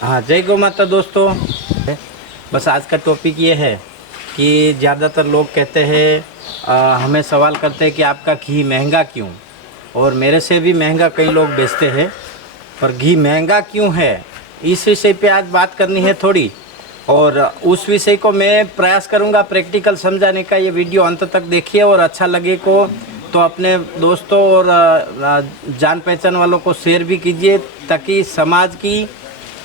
हाँ, जय गौ माता दोस्तों। बस आज का टॉपिक ये है कि ज़्यादातर लोग कहते हैं, हमें सवाल करते हैं कि आपका घी महंगा क्यों। और मेरे से भी महंगा कई लोग बेचते हैं, पर घी महंगा क्यों है, इस विषय पे आज बात करनी है थोड़ी। और उस विषय को मैं प्रयास करूंगा प्रैक्टिकल समझाने का। ये वीडियो अंत तक देखिए और अच्छा लगे को तो अपने दोस्तों और जान पहचान वालों को शेयर भी कीजिए, ताकि समाज की,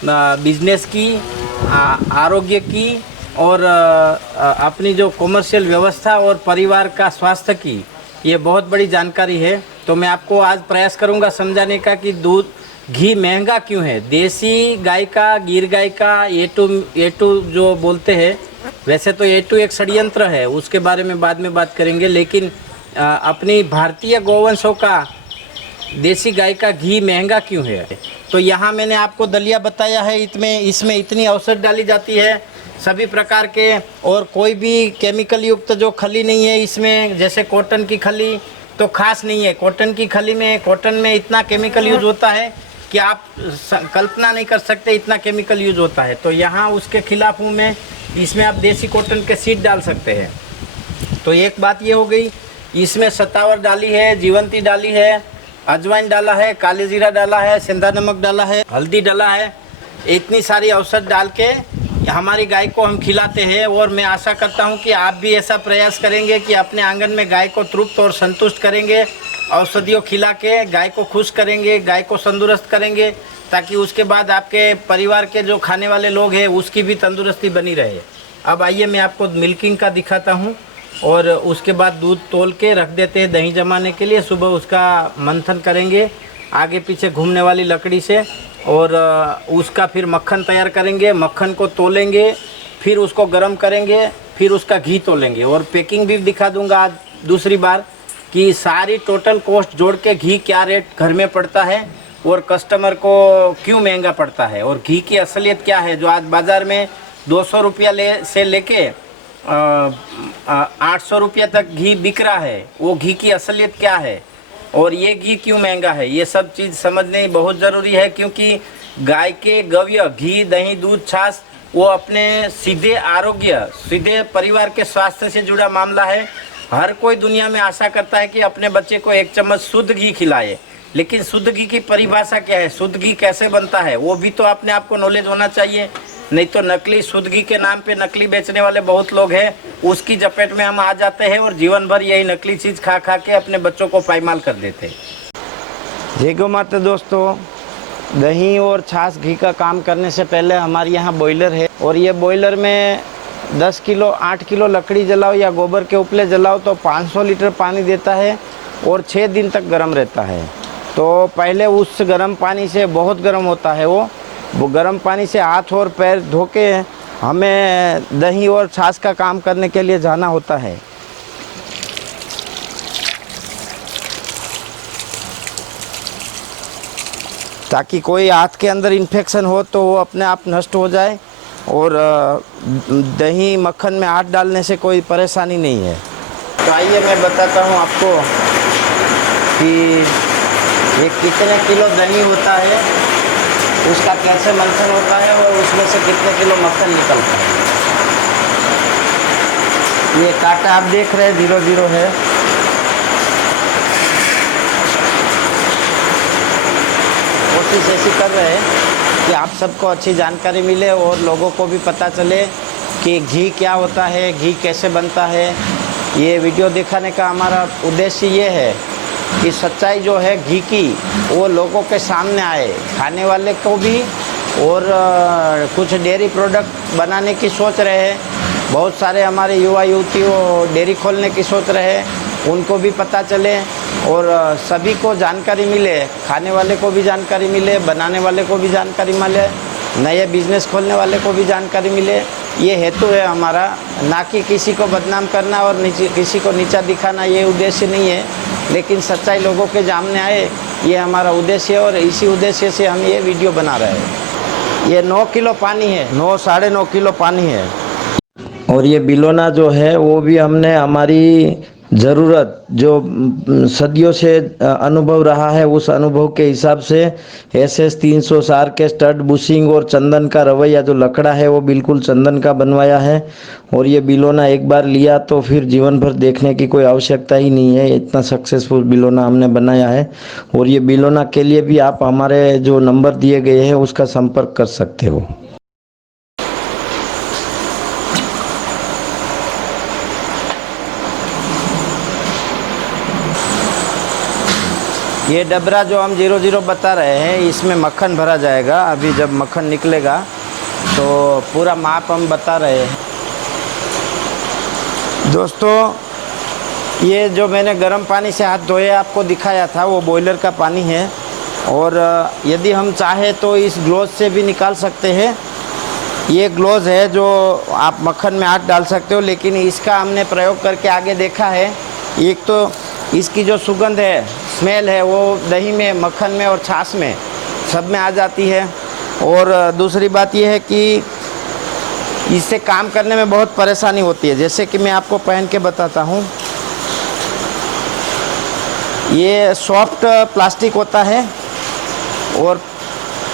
बिजनेस की, आरोग्य की और अपनी जो कॉमर्शियल व्यवस्था और परिवार का स्वास्थ्य की ये बहुत बड़ी जानकारी है। तो मैं आपको आज प्रयास करूंगा समझाने का कि दूध घी महंगा क्यों है। देसी गाय का, गिर गाय का, ए टू जो बोलते हैं, वैसे तो ए टू एक षड्यंत्र है, उसके बारे में बाद में बात करेंगे। लेकिन अपनी भारतीय गौवंशों का देसी गाय का घी महंगा क्यों है। तो यहाँ मैंने आपको दलिया बताया है, इसमें इतनी औषध डाली जाती है सभी प्रकार के, और कोई भी केमिकल युक्त जो खली नहीं है इसमें। जैसे कॉटन की खली तो खास नहीं है, कॉटन में इतना केमिकल यूज होता है कि आप कल्पना नहीं कर सकते, इतना केमिकल यूज होता है। तो यहाँ उसके खिलाफ हूँ मैं। इसमें आप देसी कॉटन के सीड डाल सकते हैं। तो एक बात ये हो गई। इसमें सतावर डाली है, जीवंती डाली है, अजवाइन डाला है, काली जीरा डाला है, सेंधा नमक डाला है, हल्दी डाला है। इतनी सारी औषध डाल के हमारी गाय को हम खिलाते हैं। और मैं आशा करता हूं कि आप भी ऐसा प्रयास करेंगे कि अपने आंगन में गाय को तृप्त और संतुष्ट करेंगे, औषधियों खिला के गाय को खुश करेंगे, गाय को तंदुरुस्त करेंगे, ताकि उसके बाद आपके परिवार के जो खाने वाले लोग हैं उसकी भी तंदुरुस्ती बनी रहे। अब आइए मैं आपको मिल्किंग का दिखाता हूँ। और उसके बाद दूध तोल के रख देते हैं दही जमाने के लिए। सुबह उसका मंथन करेंगे आगे पीछे घूमने वाली लकड़ी से, और उसका फिर मक्खन तैयार करेंगे। मक्खन को तोलेंगे, फिर उसको गर्म करेंगे, फिर उसका घी तोलेंगे। और पैकिंग भी दिखा दूंगा आज दूसरी बार कि सारी टोटल कॉस्ट जोड़ के घी क्या रेट घर में पड़ता है और कस्टमर को क्यों महंगा पड़ता है, और घी की असलियत क्या है। जो आज बाज़ार में 200 रुपया से लेके 800 रुपया तक घी बिक रहा है, वो घी की असलियत क्या है और ये घी क्यों महंगा है, ये सब चीज़ समझने बहुत ज़रूरी है। क्योंकि गाय के गव्य, घी, दही, दूध, छाछ वो अपने सीधे आरोग्य, सीधे परिवार के स्वास्थ्य से जुड़ा मामला है। हर कोई दुनिया में आशा करता है कि अपने बच्चे को एक चम्मच शुद्ध घी खिलाए। लेकिन शुद्ध घी की परिभाषा क्या है, शुद्ध घी कैसे बनता है, वो भी तो अपने आप को नॉलेज होना चाहिए। नहीं तो नकली शुद्ध घी के नाम पे नकली बेचने वाले बहुत लोग हैं, उसकी चपेट में हम आ जाते हैं और जीवन भर यही नकली चीज़ खा खा के अपने बच्चों को पायमाल कर देते हैं। जय गौ माता दोस्तों। दही और छाछ घी का काम करने से पहले हमारे यहाँ बॉयलर है, और ये बॉयलर में 10 किलो 8 किलो लकड़ी जलाओ या गोबर के उपले जलाओ तो 500 लीटर पानी देता है और 6 दिन तक गर्म रहता है। तो पहले उस गर्म पानी से, बहुत गर्म होता है वो गर्म पानी से हाथ और पैर धो के हमें दही और छाछ का काम करने के लिए जाना होता है। ताकि कोई हाथ के अंदर इन्फेक्शन हो तो वो अपने आप नष्ट हो जाए, और दही मक्खन में हाथ डालने से कोई परेशानी नहीं है। तो आइए मैं बताता हूँ आपको कि ये कितने किलो दही होता है, उसका कैसे मंथन होता है और उसमें से कितने किलो मक्खन निकलता है। ये कांटा आप देख रहे हैं 0 है। कोशिश ऐसी कर रहे हैं कि आप सबको अच्छी जानकारी मिले और लोगों को भी पता चले कि घी क्या होता है, घी कैसे बनता है। ये वीडियो दिखाने का हमारा उद्देश्य ये है कि सच्चाई जो है घी की वो लोगों के सामने आए, खाने वाले को भी। और कुछ डेयरी प्रोडक्ट बनाने की सोच रहे हैं, बहुत सारे हमारे युवा युवती वो डेयरी खोलने की सोच रहे हैं, उनको भी पता चले और सभी को जानकारी मिले, खाने वाले को भी जानकारी मिले, बनाने वाले को भी जानकारी मिले, नए बिजनेस खोलने वाले को भी जानकारी मिले। ये हेतु है हमारा, ना कि किसी को बदनाम करना और किसी को नीचा दिखाना, ये उद्देश्य नहीं है। लेकिन सच्चाई लोगों के सामने आए, ये हमारा उद्देश्य है, और इसी उद्देश्य से हम ये वीडियो बना रहे हैं। ये 9 किलो पानी है, 9 साढ़े 9 किलो पानी है। और ये बिलोना जो है वो भी हमने हमारी ज़रूरत जो सदियों से अनुभव रहा है, उस अनुभव के हिसाब से SS 300 के स्टड बुशिंग और चंदन का रवैया जो लकड़ा है वो बिल्कुल चंदन का बनवाया है। और ये बिलोना एक बार लिया तो फिर जीवन भर देखने की कोई आवश्यकता ही नहीं है, इतना सक्सेसफुल बिलोना हमने बनाया है। और ये बिलोना के लिए भी आप हमारे जो नंबर दिए गए हैं उसका संपर्क कर सकते हो। ये डबरा जो हम 00 बता रहे हैं इसमें मक्खन भरा जाएगा। अभी जब मक्खन निकलेगा तो पूरा माप हम बता रहे हैं। दोस्तों, ये जो मैंने गर्म पानी से हाथ धोए आपको दिखाया था वो बॉयलर का पानी है। और यदि हम चाहें तो इस ग्लोव से भी निकाल सकते हैं। ये ग्लोव है जो आप मक्खन में हाथ डाल सकते हो, लेकिन इसका हमने प्रयोग करके आगे देखा है। एक तो इसकी जो सुगंध है, स्मेल है, वो दही में, मक्खन में और छाछ में सब में आ जाती है। और दूसरी बात यह है कि इससे काम करने में बहुत परेशानी होती है। जैसे कि मैं आपको पहन के बताता हूँ। ये सॉफ्ट प्लास्टिक होता है और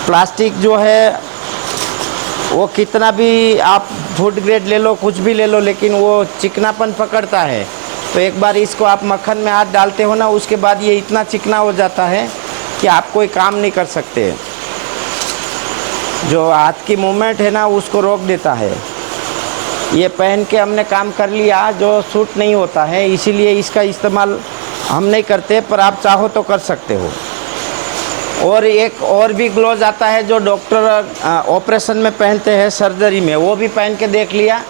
प्लास्टिक जो है वो कितना भी आप फूड ग्रेड ले लो, कुछ भी ले लो, लेकिन वो चिकनापन पकड़ता है। तो एक बार इसको आप मक्खन में हाथ डालते हो ना, उसके बाद ये इतना चिकना हो जाता है कि आप कोई काम नहीं कर सकते। जो हाथ की मूवमेंट है ना उसको रोक देता है। ये पहन के हमने काम कर लिया जो सूट नहीं होता है, इसीलिए इसका इस्तेमाल हम नहीं करते, पर आप चाहो तो कर सकते हो। और एक और भी ग्लोव्स आता है जो डॉक्टर ऑपरेशन में पहनते हैं, सर्जरी में, वो भी पहन के देख लिया।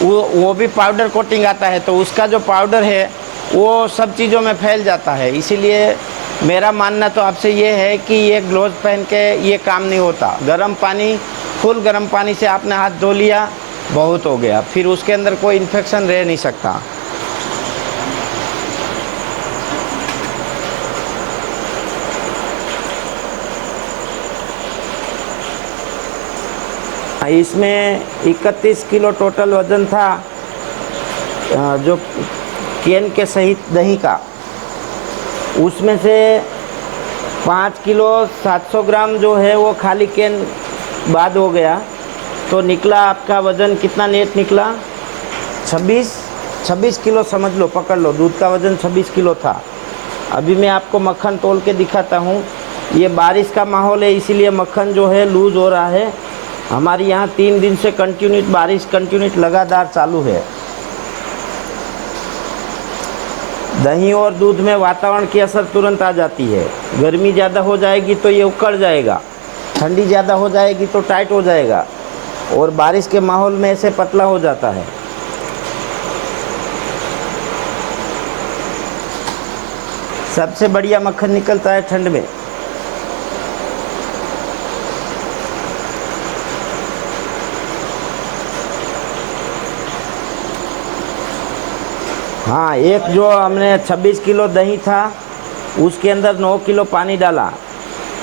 वो भी पाउडर कोटिंग आता है, तो उसका जो पाउडर है वो सब चीज़ों में फैल जाता है। इसीलिए मेरा मानना तो आपसे ये है कि ये ग्लोव्स पहन के ये काम नहीं होता। गर्म पानी, फुल गर्म पानी से आपने हाथ धो लिया, बहुत हो गया, फिर उसके अंदर कोई इन्फेक्शन रह नहीं सकता। इसमें 31 किलो टोटल वज़न था जो कैन के सहित दही का। उसमें से 5 किलो 700 ग्राम जो है वो खाली कैन बाद हो गया। तो निकला आपका वज़न कितना नेट निकला? 26 किलो समझ लो, पकड़ लो। दूध का वज़न 26 किलो था। अभी मैं आपको मक्खन तोल के दिखाता हूँ। ये बारिश का माहौल है, इसीलिए मक्खन जो है लूज़ हो रहा है। हमारे यहाँ 3 दिन से बारिश लगातार चालू है। दही और दूध में वातावरण की असर तुरंत आ जाती है। गर्मी ज़्यादा हो जाएगी तो ये उकड़ जाएगा, ठंडी ज़्यादा हो जाएगी तो टाइट हो जाएगा, और बारिश के माहौल में ऐसे पतला हो जाता है। सबसे बढ़िया मक्खन निकलता है ठंड में। हाँ, एक जो हमने 26 किलो दही था उसके अंदर 9 किलो पानी डाला,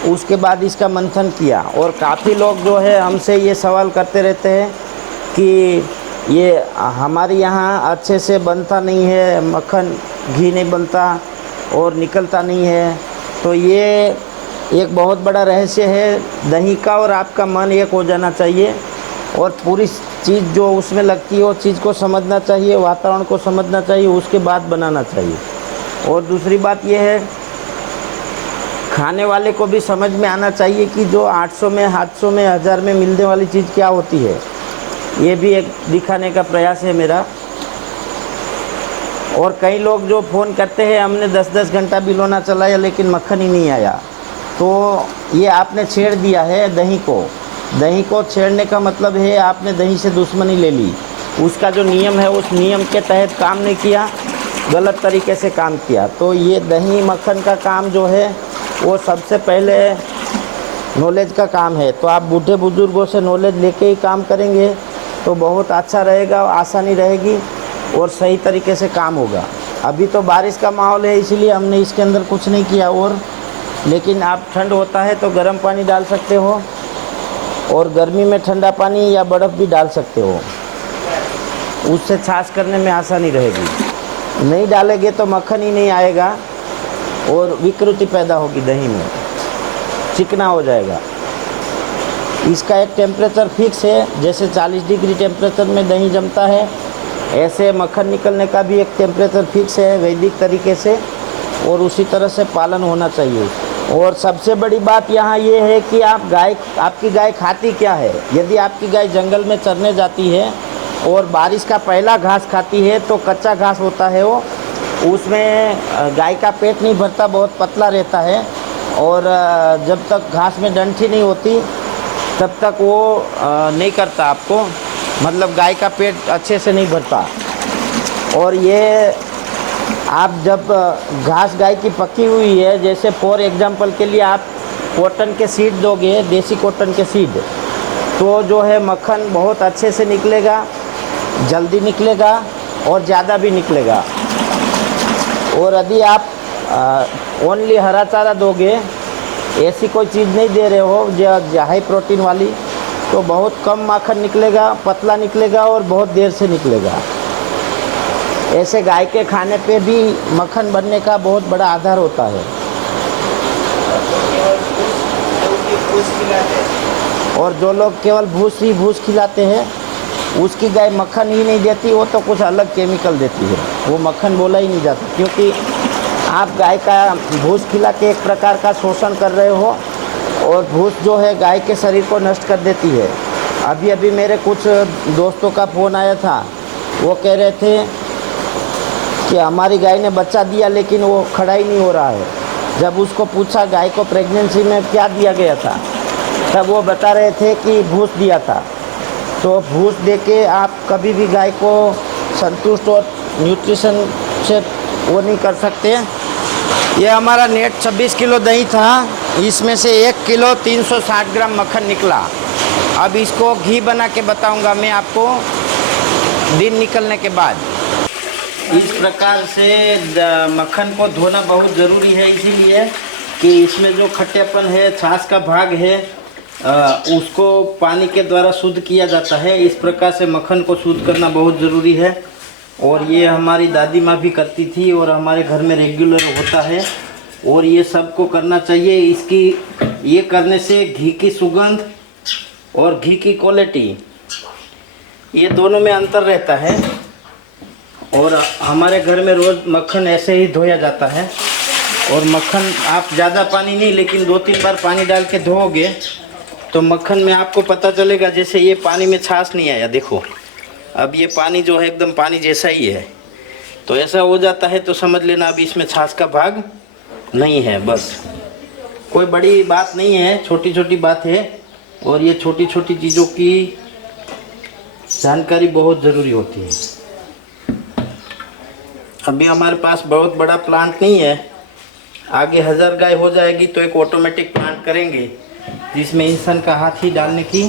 उसके बाद इसका मंथन किया। और काफ़ी लोग जो है हमसे ये सवाल करते रहते हैं कि ये हमारे यहाँ अच्छे से बनता नहीं है मक्खन, घी नहीं बनता और निकलता नहीं है। तो ये एक बहुत बड़ा रहस्य है दही का, और आपका मन एक हो जाना चाहिए और पूरी चीज़ जो उसमें लगती है वो चीज़ को समझना चाहिए, वातावरण को समझना चाहिए, उसके बाद बनाना चाहिए। और दूसरी बात ये है, खाने वाले को भी समझ में आना चाहिए कि जो 800 में, 700 में, 1000 में मिलने वाली चीज़ क्या होती है। ये भी एक दिखाने का प्रयास है मेरा। और कई लोग जो फ़ोन करते हैं हमने 10-10 घंटा बिलोना चलाया लेकिन मक्खन ही नहीं आया, तो ये आपने छेड़ दिया है दही को। दही को छेड़ने का मतलब है आपने दही से दुश्मनी ले ली। उसका जो नियम है उस नियम के तहत काम नहीं किया, गलत तरीके से काम किया। तो ये दही मक्खन का काम जो है वो सबसे पहले नॉलेज का काम है। तो आप बूढ़े बुजुर्गों से नॉलेज लेके ही काम करेंगे तो बहुत अच्छा रहेगा, आसानी रहेगी और सही तरीके से काम होगा। अभी तो बारिश का माहौल है इसलिए हमने इसके अंदर कुछ नहीं किया। और लेकिन आप ठंड होता है तो गर्म पानी डाल सकते हो, और गर्मी में ठंडा पानी या बर्फ़ भी डाल सकते हो, उससे छाछ करने में आसानी रहेगी। नहीं डालेंगे तो मक्खन ही नहीं आएगा और विकृति पैदा होगी दही में, चिकना हो जाएगा। इसका एक टेम्परेचर फिक्स है, जैसे 40 डिग्री टेम्परेचर में दही जमता है, ऐसे मक्खन निकलने का भी एक टेम्परेचर फिक्स है वैदिक तरीके से, और उसी तरह से पालन होना चाहिए। और सबसे बड़ी बात यहाँ ये है कि आपकी गाय खाती क्या है। यदि आपकी गाय जंगल में चरने जाती है और बारिश का पहला घास खाती है तो कच्चा घास होता है वो, उसमें गाय का पेट नहीं भरता, बहुत पतला रहता है, और जब तक घास में डंठी नहीं होती तब तक वो नहीं करता आपको, मतलब गाय का पेट अच्छे से नहीं भरता। और ये आप जब घास गाय की पकी हुई है, जैसे फॉर एग्जांपल के लिए आप कॉटन के सीड दोगे, देसी कॉटन के सीड, तो जो है मक्खन बहुत अच्छे से निकलेगा, जल्दी निकलेगा और ज़्यादा भी निकलेगा। और यदि आप ओनली हरा चारा दोगे, ऐसी कोई चीज़ नहीं दे रहे हो जो हाई प्रोटीन वाली, तो बहुत कम माखन निकलेगा, पतला निकलेगा और बहुत देर से निकलेगा। ऐसे गाय के खाने पे भी मक्खन बनने का बहुत बड़ा आधार होता है। और जो लोग केवल भूस खिलाते हैं, उसकी गाय मक्खन ही नहीं देती, वो तो कुछ अलग केमिकल देती है, वो मक्खन बोला ही नहीं जाता, क्योंकि आप गाय का भूस खिला के एक प्रकार का शोषण कर रहे हो, और भूस जो है गाय के शरीर को नष्ट कर देती है। अभी अभी मेरे कुछ दोस्तों का फ़ोन आया था, वो कह रहे थे कि हमारी गाय ने बच्चा दिया लेकिन वो खड़ा ही नहीं हो रहा है। जब उसको पूछा गाय को प्रेगनेंसी में क्या दिया गया था, तब वो बता रहे थे कि भूस दिया था। तो भूस देके आप कभी भी गाय को संतुष्ट और न्यूट्रिशन से वो नहीं कर सकते। ये हमारा नेट 26 किलो दही था, इसमें से 1 किलो 360 ग्राम मक्खन निकला। अब इसको घी बना के बताऊंगा मैं आपको दिन निकलने के बाद। इस प्रकार से मक्खन को धोना बहुत ज़रूरी है, इसीलिए कि इसमें जो खट्टेपन है, छाछ का भाग है, उसको पानी के द्वारा शुद्ध किया जाता है। इस प्रकार से मक्खन को शुद्ध करना बहुत ज़रूरी है, और ये हमारी दादी माँ भी करती थी और हमारे घर में रेगुलर होता है, और ये सबको करना चाहिए। ये करने से घी की सुगंध और घी की क्वालिटी, ये दोनों में अंतर रहता है। और हमारे घर में रोज़ मक्खन ऐसे ही धोया जाता है, और मक्खन आप ज़्यादा पानी नहीं, लेकिन 2-3 बार पानी डाल के धोओगे तो मक्खन में आपको पता चलेगा। जैसे ये पानी में छाछ नहीं आया, देखो अब ये पानी जो है एकदम पानी जैसा ही है, तो ऐसा हो जाता है तो समझ लेना अब इसमें छाछ का भाग नहीं है। बस कोई बड़ी बात नहीं है, छोटी छोटी बात है, और ये छोटी छोटी चीज़ों की जानकारी बहुत ज़रूरी होती है। अभी हमारे पास बहुत बड़ा प्लांट नहीं है, आगे 1000 गाय हो जाएगी तो एक ऑटोमेटिक प्लांट करेंगे, जिसमें इंसान का हाथ ही डालने की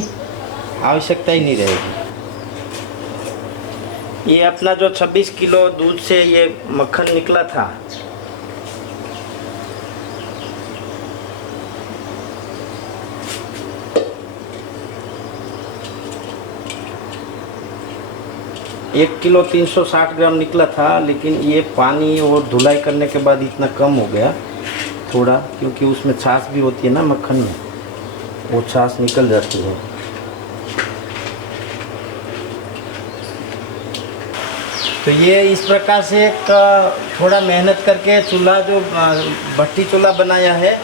आवश्यकता ही नहीं रहेगी। ये अपना जो 26 किलो दूध से ये मक्खन निकला था, एक किलो 360 ग्राम निकला था, लेकिन ये पानी और धुलाई करने के बाद इतना कम हो गया थोड़ा, क्योंकि उसमें छाछ भी होती है ना मक्खन में, वो छाछ निकल जाती है। तो ये इस प्रकार से थोड़ा मेहनत करके चूल्हा जो भट्टी चूल्हा बनाया है,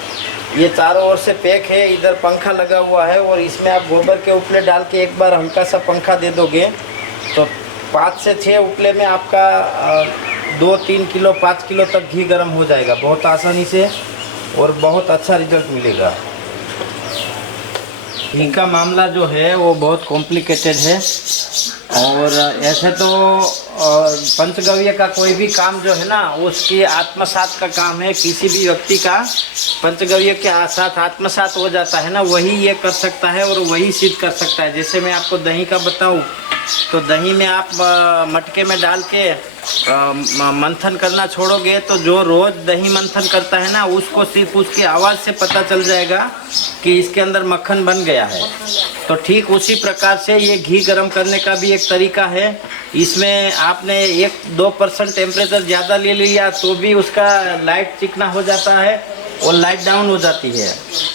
ये चारों ओर से पैक है, इधर पंखा लगा हुआ है, और इसमें आप गोबर के उपले डाल के एक बार हल्का सा पंखा दे दोगे तो 5 से 6 उपले में आपका 2-3 किलो 5 किलो तक घी गर्म हो जाएगा बहुत आसानी से, और बहुत अच्छा रिजल्ट मिलेगा। घी का मामला जो है वो बहुत कॉम्प्लिकेटेड है, और ऐसे तो पंचगव्य का कोई भी काम जो है ना, उसकी आत्मसात का काम है। किसी भी व्यक्ति का पंचगव्य के साथ आत्मसात हो जाता है ना, वही ये कर सकता है और वही सिद्ध कर सकता है। जैसे मैं आपको दही का बताऊं तो दही में आप मटके में डाल के मंथन करना छोड़ोगे तो जो रोज़ दही मंथन करता है ना, उसको सिर्फ उसकी आवाज़ से पता चल जाएगा कि इसके अंदर मक्खन बन गया है। तो ठीक उसी प्रकार से ये घी गर्म करने का भी एक तरीका है। इसमें आपने 1-2% टेम्परेचर ज़्यादा ले लिया तो भी उसका लाइट चिकना हो जाता है और लाइट डाउन हो जाती है,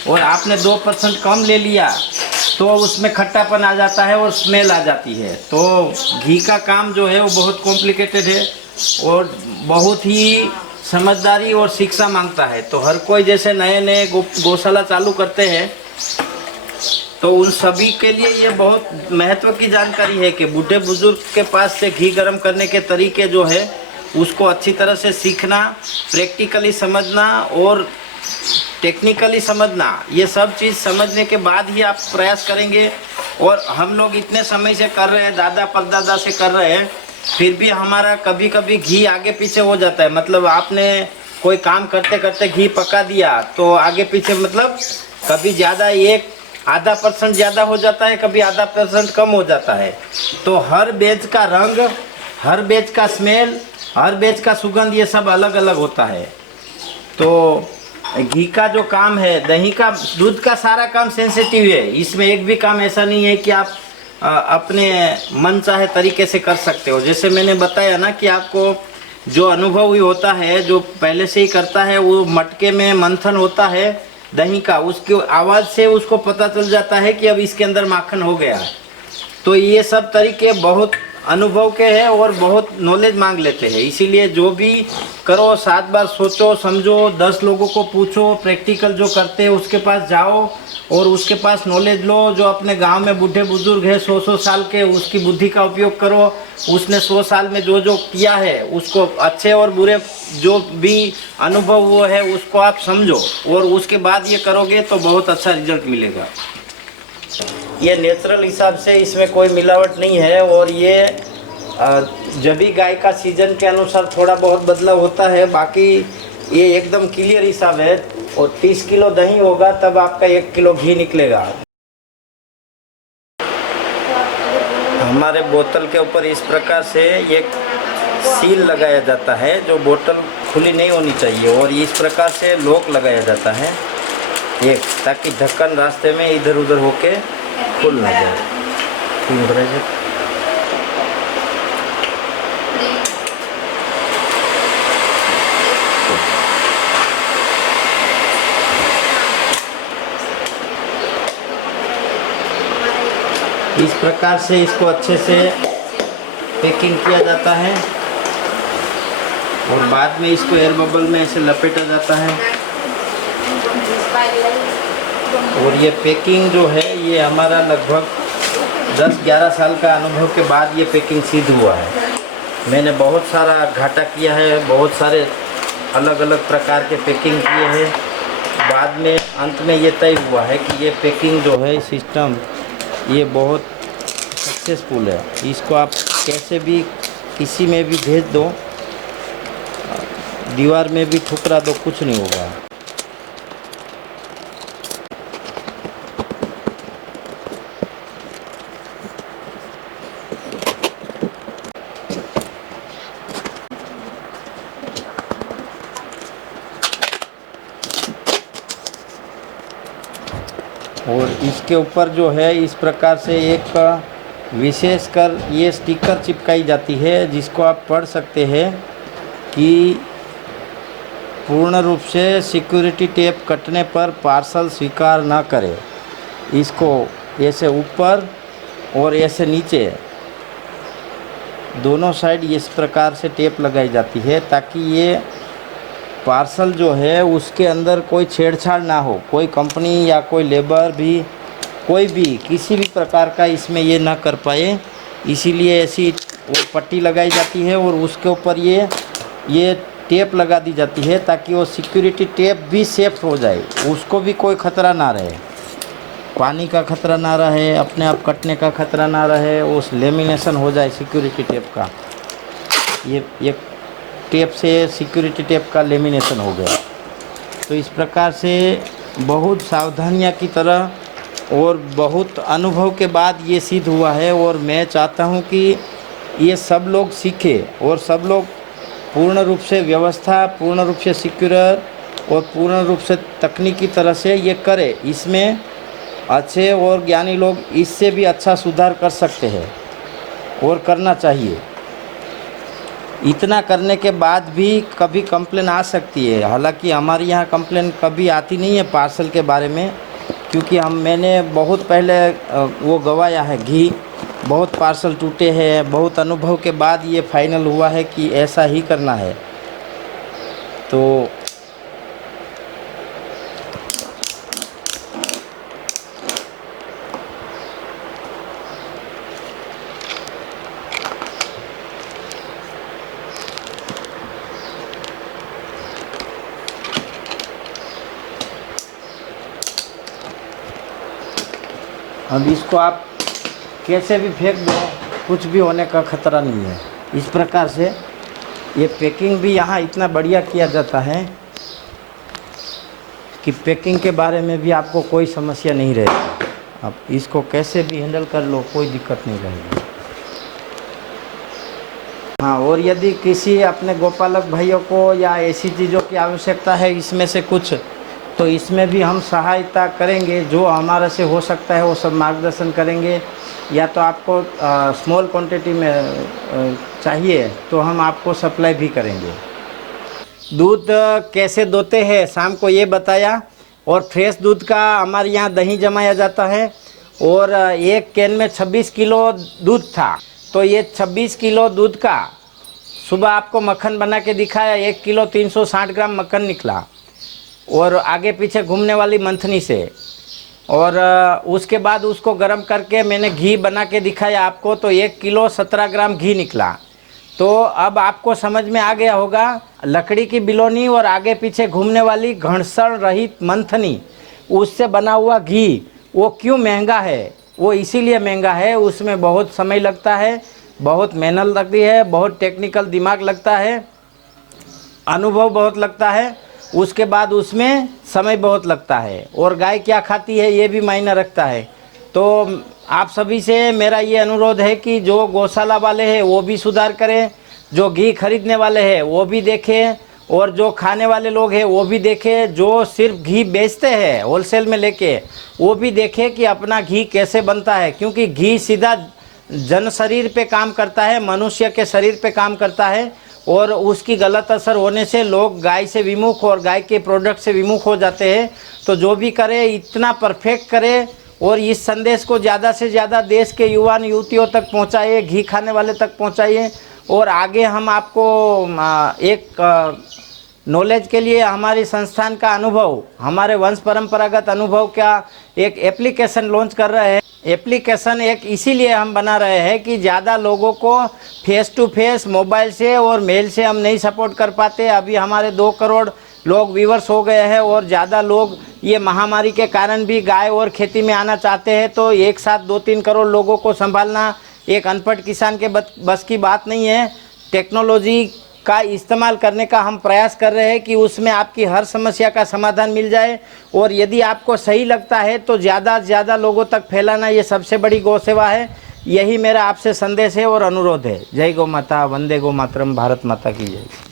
और आपने 2% कम ले लिया तो उसमें खट्टापन आ जाता है और स्मेल आ जाती है। तो घी का काम जो है वो बहुत कॉम्प्लिकेटेड है और बहुत ही समझदारी और शिक्षा मांगता है। तो हर कोई जैसे नए नए गौशाला चालू करते हैं तो उन सभी के लिए ये बहुत महत्व की जानकारी है कि बूढ़े बुजुर्ग के पास से घी गर्म करने के तरीके जो है उसको अच्छी तरह से सीखना, प्रैक्टिकली समझना और टेक्निकली समझना, ये सब चीज़ समझने के बाद ही आप प्रयास करेंगे। और हम लोग इतने समय से कर रहे हैं, दादा परदादा से कर रहे हैं, फिर भी हमारा कभी कभी घी आगे पीछे हो जाता है। मतलब आपने कोई काम करते करते घी पका दिया तो आगे पीछे, मतलब कभी ज़्यादा 1-आधा% ज़्यादा हो जाता है, कभी 0.5% कम हो जाता है। तो हर बैच का रंग, हर बैच का स्मेल, हर बैच का सुगंध, ये सब अलग अलग होता है। तो घी का जो काम है, दही का, दूध का सारा काम सेंसिटिव है। इसमें एक भी काम ऐसा नहीं है कि आप अपने मन चाहे तरीके से कर सकते हो। जैसे मैंने बताया ना कि आपको जो अनुभव ही होता है, जो पहले से ही करता है, वो मटके में मंथन होता है दही का, उसकी आवाज़ से उसको पता चल जाता है कि अब इसके अंदर माखन हो गया। तो ये सब तरीके बहुत अनुभव के हैं और बहुत नॉलेज मांग लेते हैं। इसीलिए जो भी करो 7 बार सोचो समझो, 10 लोगों को पूछो, प्रैक्टिकल जो करते हैं उसके पास जाओ और उसके पास नॉलेज लो। जो अपने गांव में बूढ़े बुजुर्ग हैं 100-100 साल के, उसकी बुद्धि का उपयोग करो। उसने 100 साल में जो जो किया है उसको, अच्छे और बुरे जो भी अनुभव वो है उसको आप समझो और उसके बाद ये करोगे तो बहुत अच्छा रिजल्ट मिलेगा। ये नेचुरल हिसाब से इसमें कोई मिलावट नहीं है। और ये जब भी गाय का सीजन के अनुसार थोड़ा बहुत बदलाव होता है, बाकी ये एकदम क्लियर हिसाब है। और 30 किलो दही होगा तब आपका 1 किलो घी निकलेगा। हमारे बोतल के ऊपर इस प्रकार से एक सील लगाया जाता है, जो बोतल खुली नहीं होनी चाहिए, और इस प्रकार से लॉक लगाया जाता है एक, ताकि ढक्कन रास्ते में इधर उधर होके खुल ना जाए। इस प्रकार से इसको अच्छे से पैकिंग किया जाता है और बाद में इसको एयर बबल में ऐसे लपेटा जाता है। और ये पैकिंग जो है ये हमारा लगभग 10-11 साल का अनुभव के बाद ये पैकिंग सिद्ध हुआ है। मैंने बहुत सारा घाटा किया है, बहुत सारे अलग अलग प्रकार के पैकिंग किए हैं। बाद में अंत में ये तय हुआ है कि ये पैकिंग जो है सिस्टम ये बहुत सक्सेसफुल है। इसको आप कैसे भी किसी में भी भेज दो, दीवार में भी ठुकरा दो, कुछ नहीं होगा। और इसके ऊपर जो है इस प्रकार से एक विशेषकर ये स्टिकर चिपकाई जाती है, जिसको आप पढ़ सकते हैं कि पूर्ण रूप से सिक्योरिटी टेप कटने पर पार्सल स्वीकार न करें। इसको ऐसे ऊपर और ऐसे नीचे दोनों साइड इस प्रकार से टेप लगाई जाती है, ताकि ये पार्सल जो है उसके अंदर कोई छेड़छाड़ ना हो। कोई कंपनी या कोई लेबर भी, कोई भी किसी भी प्रकार का इसमें ये ना कर पाए। इसीलिए ऐसी वो पट्टी लगाई जाती है और उसके ऊपर ये टेप लगा दी जाती है, ताकि वो सिक्योरिटी टेप भी सेफ हो जाए, उसको भी कोई ख़तरा ना रहे, पानी का खतरा ना रहे, अपने आप कटने का खतरा ना रहे, उस लेमिनेशन हो जाए सिक्योरिटी टेप का। ये टेप से सिक्योरिटी टेप का लेमिनेशन हो गया। तो इस प्रकार से बहुत सावधानियां की तरह और बहुत अनुभव के बाद ये सिद्ध हुआ है। और मैं चाहता हूँ कि ये सब लोग सीखें और सब लोग पूर्ण रूप से व्यवस्था, पूर्ण रूप से सिक्योर और पूर्ण रूप से तकनीकी तरह से ये करें। इसमें अच्छे और ज्ञानी लोग इससे भी अच्छा सुधार कर सकते हैं और करना चाहिए। इतना करने के बाद भी कभी कंप्लेन आ सकती है। हालांकि हमारे यहाँ कंप्लेन कभी आती नहीं है पार्सल के बारे में, क्योंकि मैंने बहुत पहले वो गवाया है घी, बहुत पार्सल टूटे हैं। बहुत अनुभव के बाद ये फाइनल हुआ है कि ऐसा ही करना है। तो अब इसको आप कैसे भी फेंक दो, कुछ भी होने का खतरा नहीं है। इस प्रकार से ये पैकिंग भी यहाँ इतना बढ़िया किया जाता है कि पैकिंग के बारे में भी आपको कोई समस्या नहीं रहेगी। आप इसको कैसे भी हैंडल कर लो, कोई दिक्कत नहीं रहेगी। हाँ, और यदि किसी अपने गोपालक भाइयों को या ऐसी चीज़ों की आवश्यकता है इसमें से कुछ, तो इसमें भी हम सहायता करेंगे। जो हमारे से हो सकता है वो सब मार्गदर्शन करेंगे। या तो आपको स्मॉल क्वांटिटी में चाहिए तो हम आपको सप्लाई भी करेंगे। दूध कैसे दोते हैं शाम को ये बताया। और फ्रेश दूध का हमारे यहाँ दही जमाया जाता है। और एक कैन में 26 किलो दूध था, तो ये 26 किलो दूध का सुबह आपको मक्खन बना के दिखाया। 1 किलो 360 ग्राम मक्खन निकला और आगे पीछे घूमने वाली मंथनी से। और उसके बाद उसको गर्म करके मैंने घी बना के दिखाया आपको, तो 1 किलो 17 ग्राम घी निकला। तो अब आपको समझ में आ गया होगा, लकड़ी की बिलोनी और आगे पीछे घूमने वाली घर्षण रहित मंथनी, उससे बना हुआ घी वो क्यों महंगा है। वो इसीलिए महंगा है, उसमें बहुत समय लगता है, बहुत मेहनत लगती है, बहुत टेक्निकल दिमाग लगता है, अनुभव बहुत लगता है, उसके बाद उसमें समय बहुत लगता है। और गाय क्या खाती है ये भी मायने रखता है। तो आप सभी से मेरा ये अनुरोध है कि जो गौशाला वाले हैं वो भी सुधार करें, जो घी खरीदने वाले हैं वो भी देखें, और जो खाने वाले लोग हैं वो भी देखें, जो सिर्फ घी बेचते हैं होलसेल में लेके वो भी देखें कि अपना घी कैसे बनता है। क्योंकि घी सीधा जन शरीर पे काम करता है, मनुष्य के शरीर पे काम करता है, और उसकी गलत असर होने से लोग गाय से विमुख और गाय के प्रोडक्ट से विमुख हो जाते हैं। तो जो भी करे इतना परफेक्ट करे और इस संदेश को ज़्यादा से ज़्यादा देश के युवान युवतियों तक पहुंचाइए, घी खाने वाले तक पहुंचाइए। और आगे हम आपको एक नॉलेज के लिए हमारी संस्थान का अनुभव, हमारे वंश परंपरागत अनुभव का एक एप्लीकेशन लॉन्च कर रहे हैं। एप्लीकेशन एक इसीलिए हम बना रहे हैं कि ज़्यादा लोगों को फेस टू फेस मोबाइल से और मेल से हम नहीं सपोर्ट कर पाते। अभी हमारे 2 करोड़ लोग व्यूवर्स हो गए हैं और ज़्यादा लोग ये महामारी के कारण भी गाय और खेती में आना चाहते हैं। तो एक साथ 2-3 करोड़ लोगों को संभालना एक अनपढ़ किसान के बस की बात नहीं है। टेक्नोलॉजी का इस्तेमाल करने का हम प्रयास कर रहे हैं कि उसमें आपकी हर समस्या का समाधान मिल जाए। और यदि आपको सही लगता है तो ज़्यादा से ज़्यादा लोगों तक फैलाना ये सबसे बड़ी गौ सेवा है। यही मेरा आपसे संदेश है और अनुरोध है। जय गौ माता, वंदे गौ मातरम, भारत माता की जय।